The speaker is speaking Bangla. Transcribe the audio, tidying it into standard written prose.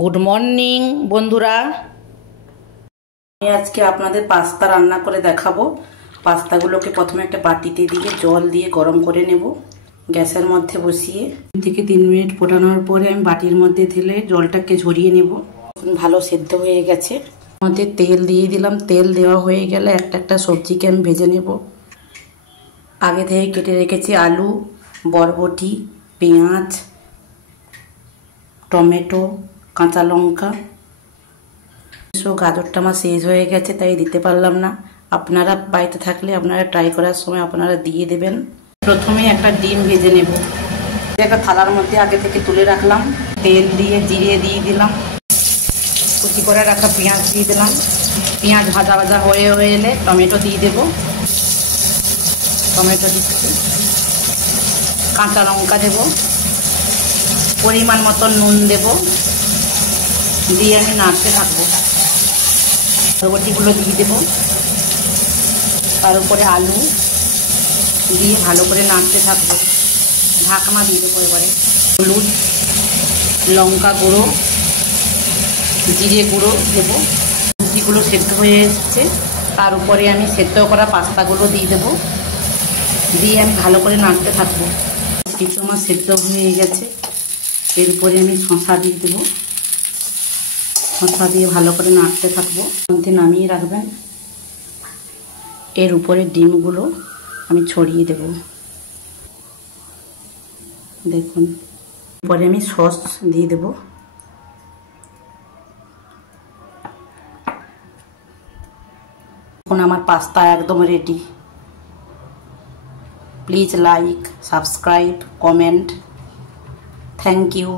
গুড মর্নিং বন্ধুরা, আমি আজকে আপনাদের পাস্তা রান্না করে দেখাবো। পাস্তাগুলোকে প্রথমে একটা বাটিতে দিয়ে জল দিয়ে গরম করে নেব, গ্যাসের মধ্যে বসিয়ে 2 থেকে 3 মিনিট ফোটানোর পরে আমি বাটির মধ্যে ঢেলে জলটাকে ঝরিয়ে নেব। ভালো সেদ্ধ হয়ে গেছে। মধ্যে তেল দিয়ে দিলাম। তেল দেওয়া হয়ে গেলে একটা একটা সবজিকে আমি ভেজে নেব। আগে থেকে কেটে রেখেছি আলু, বরবটি, পেঁয়াজ, টমেটো, কাঁচা লঙ্কা। গাজরটা আমার শেষ হয়ে গেছে তাই দিতে পারলাম না। আপনারা বাড়িতে থাকলে আপনারা ট্রাই করার সময় আপনারা দিয়ে দেবেন। প্রথমে একটা ডিম ভেজে নেব। একটা থালার মধ্যে আগে থেকে তুলে রাখলাম। তেল দিয়ে জিরে দিয়ে দিলাম, কুচি করে রাখা পেঁয়াজ দিয়ে দিলাম। পেঁয়াজ ভাজা ভাজা হয়ে এলে টমেটো দিয়ে দেব। টমেটো দিচ্ছি, কাঁচা লঙ্কা দেব, পরিমাণ মতো নুন দেব, দিয়ে আমি নাড়তে থাকবো। বরবটিগুলো দিয়ে দেবো, তার উপরে আলু দিয়ে ভালো করে নাড়তে থাকবো। ঢাকনা দিয়ে দেবো। এবারে হলুদ, লঙ্কা গুঁড়ো, জিরে গুঁড়ো দেবো। সবজিগুলো সেদ্ধ হয়ে এসছে, তার উপরে আমি সেদ্ধ করা পাস্তাগুলো দিয়ে দেবো। দিয়ে আমি ভালো করে নাড়তে থাকবো। কিছু আমার সেদ্ধ হয়ে গেছে। এর উপরে আমি শসা দিয়ে দেবো। শসা দিয়ে ভালো করে নাড়তে থাকবো। মধ্যে নামিয়ে রাখবেন। এর উপরে ডিমগুলো আমি ছড়িয়ে দেব। দেখুন, পরে আমি সস দিয়ে দেব। এখন আমার পাস্তা একদম ready. Please like, subscribe, comment. Thank you.